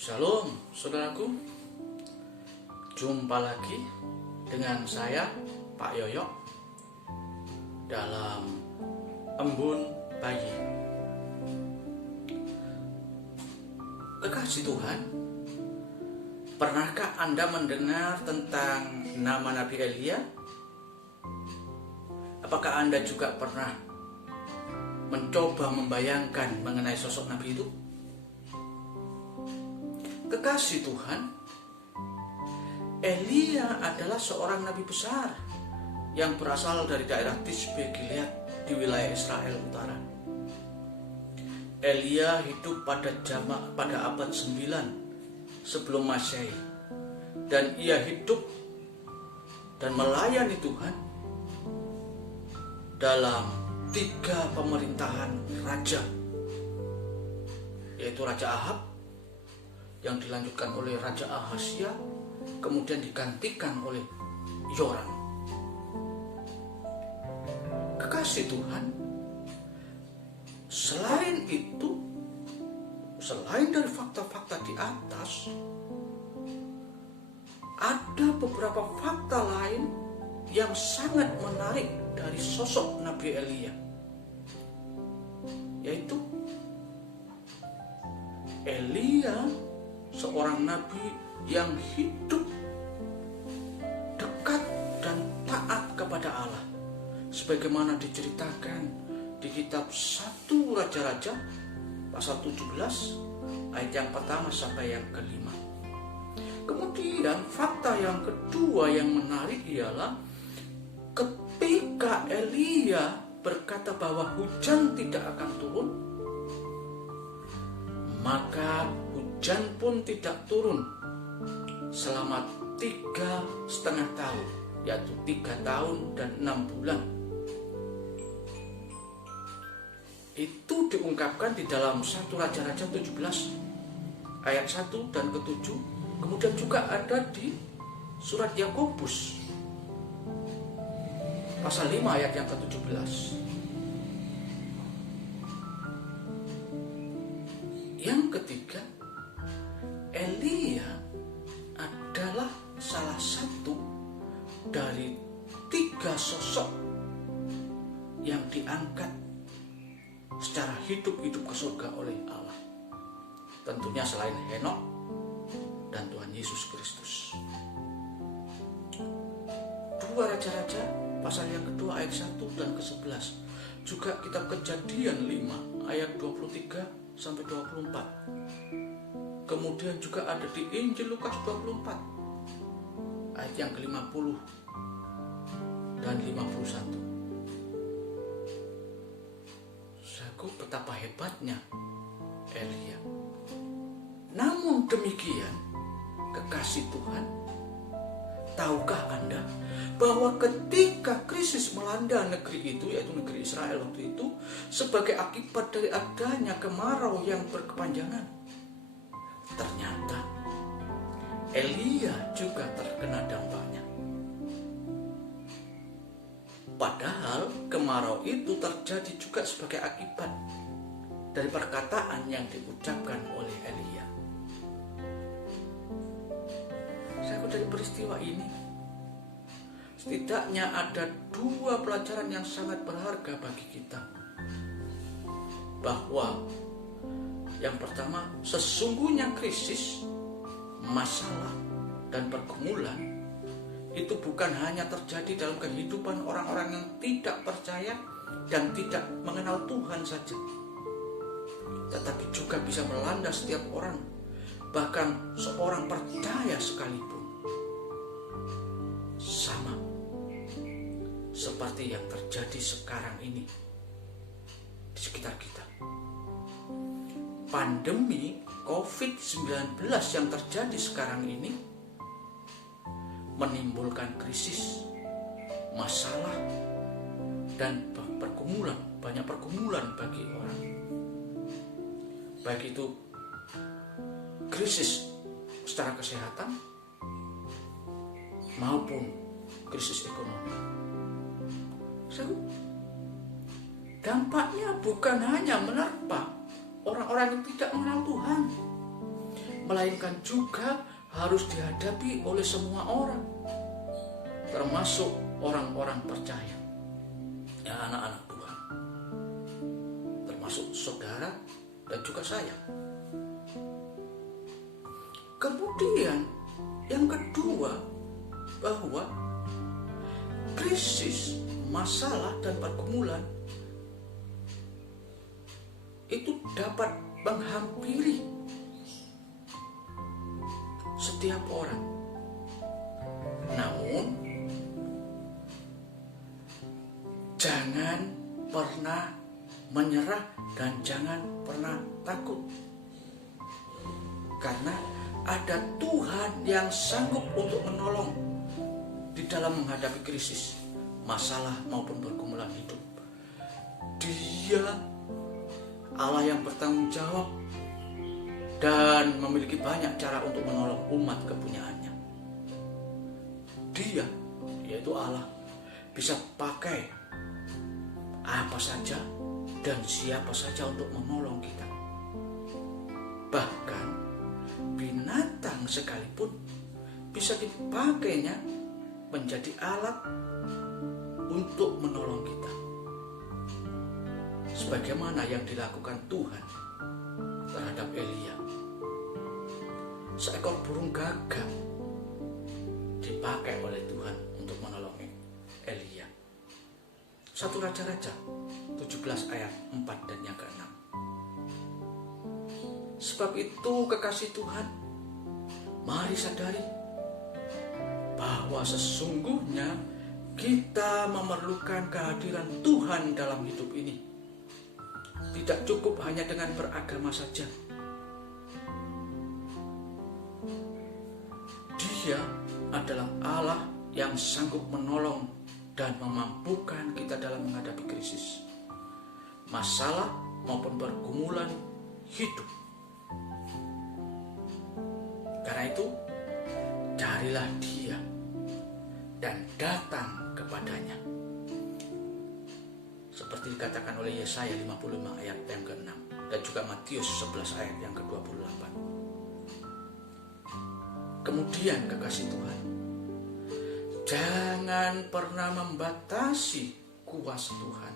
Shalom saudaraku, jumpa lagi dengan saya Pak Yoyo dalam Embun Bayi. Kekasih Tuhan, pernahkah Anda mendengar tentang nama Nabi Elia? Apakah Anda juga pernah mencoba membayangkan mengenai sosok Nabi itu? Kekasih Tuhan, Elia adalah seorang nabi besar yang berasal dari daerah Tisbe Gilead di wilayah Israel Utara. Elia hidup pada abad 9 sebelum Masehi, dan ia hidup dan melayani Tuhan dalam 3 pemerintahan raja, yaitu Raja Ahab yang dilanjutkan oleh Raja Ahasya, kemudian digantikan oleh Yoram. Kekasih Tuhan, selain itu, selain dari fakta-fakta di atas, ada beberapa fakta lain yang sangat menarik dari sosok Nabi Elia, yaitu Elia seorang nabi yang hidup dekat dan taat kepada Allah, sebagaimana diceritakan di kitab 1 Raja-Raja pasal 17 ayat yang pertama sampai yang kelima. Kemudian fakta yang kedua yang menarik ialah ketika Elia berkata bahwa hujan tidak akan turun, maka hujan pun tidak turun selama 3,5 tahun, yaitu 3 tahun dan 6 bulan. Itu diungkapkan di dalam 1 Raja-Raja 17 ayat 1 dan ke-7. Kemudian juga ada di surat Yakobus pasal 5 ayat yang ke-17. Yang ketiga, Elia adalah salah satu dari 3 sosok yang diangkat secara hidup-hidup ke surga oleh Allah. Tentunya selain Henok dan Tuhan Yesus Kristus. 2 Raja-Raja pasal yang kedua ayat 1 dan ke-11. Juga kitab Kejadian 5 ayat 23 sampai 24. Kemudian juga ada di Injil Lukas 24 ayat yang ke-50 dan 51. Saku betapa hebatnya Elia. Namun demikian, kekasih Tuhan, tahukah Anda bahwa ketika krisis melanda negeri itu, yaitu negeri Israel waktu itu, sebagai akibat dari adanya kemarau yang berkepanjangan, ternyata Elia juga terkena dampaknya. Padahal kemarau itu terjadi juga sebagai akibat dari perkataan yang diucapkan oleh Elia. Dari peristiwa ini, setidaknya ada 2 pelajaran yang sangat berharga bagi kita. Bahwa yang pertama, sesungguhnya krisis, masalah, dan pergumulan itu bukan hanya terjadi dalam kehidupan orang-orang yang tidak percaya dan tidak mengenal Tuhan saja, tetapi juga bisa melanda setiap orang, bahkan seorang percaya sekalipun. Sama seperti yang terjadi sekarang ini di sekitar kita. Pandemi COVID-19 yang terjadi sekarang ini menimbulkan krisis, masalah, dan pergumulan, banyak pergumulan bagi orang. Baik itu krisis secara kesehatan maupun krisis ekonomi. Dampaknya bukan hanya menerpa orang-orang yang tidak mengenal Tuhan, melainkan juga harus dihadapi oleh semua orang, termasuk orang-orang percaya, ya anak-anak Tuhan, termasuk saudara dan juga saya. Kemudian yang kedua, bahwa krisis, masalah, dan pergumulan itu dapat menghampiri setiap orang. Namun, jangan pernah menyerah dan jangan pernah takut. Karena ada Tuhan yang sanggup untuk menolong di dalam menghadapi krisis, masalah maupun pergumulan hidup. Dia Allah yang bertanggung jawab dan memiliki banyak cara untuk menolong umat kepunyaannya. Dia, yaitu Allah, bisa pakai apa saja dan siapa saja untuk menolong kita. Bahkan binatang sekalipun bisa dipakainya menjadi alat untuk menolong kita. Sebagaimana yang dilakukan Tuhan terhadap Elia. Seekor burung gagak dipakai oleh Tuhan untuk menolong Elia. 1 Raja-Raja 17 ayat 4 dan yang ke-6. Sebab itu kekasih Tuhan, mari sadari bahwa sesungguhnya kita memerlukan kehadiran Tuhan dalam hidup ini. Tidak cukup hanya dengan beragama saja. Dia adalah Allah yang sanggup menolong dan memampukan kita dalam menghadapi krisis, masalah maupun pergumulan hidup. Karena itu, carilah Dia dan datang kepadanya. Seperti dikatakan oleh Yesaya 55 ayat yang ke-6 dan juga Matius 11 ayat yang ke-28. Kemudian kekasih Tuhan, jangan pernah membatasi kuasa Tuhan,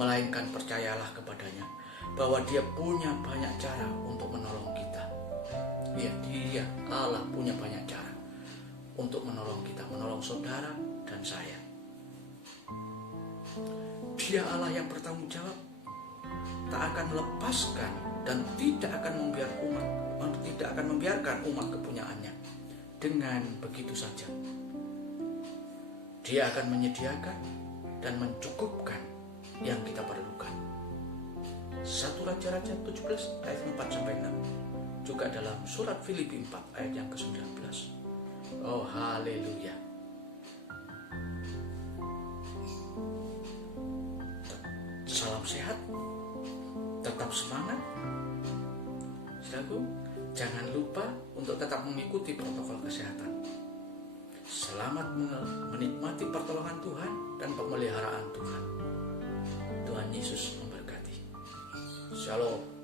melainkan percayalah kepadanya bahwa Dia punya banyak cara untuk menolong kita. Ya, Dia Allah punya banyak cara untuk menolong kita, menolong saudara dan saya. Dia Allah yang bertanggung jawab, tak akan melepaskan dan tidak akan membiarkan umat kepunyaannya dengan begitu saja. Dia akan menyediakan dan mencukupkan yang kita perlukan. 1 Raja-Raja 17 ayat 4-6. Juga dalam surat Filipi 4 ayat yang ke-19. Oh haleluya. Salam sehat, tetap semangat. Saudaraku, jangan lupa untuk tetap mengikuti protokol kesehatan. Selamat menikmati pertolongan Tuhan dan pemeliharaan Tuhan. Tuhan Yesus memberkati. Shalom.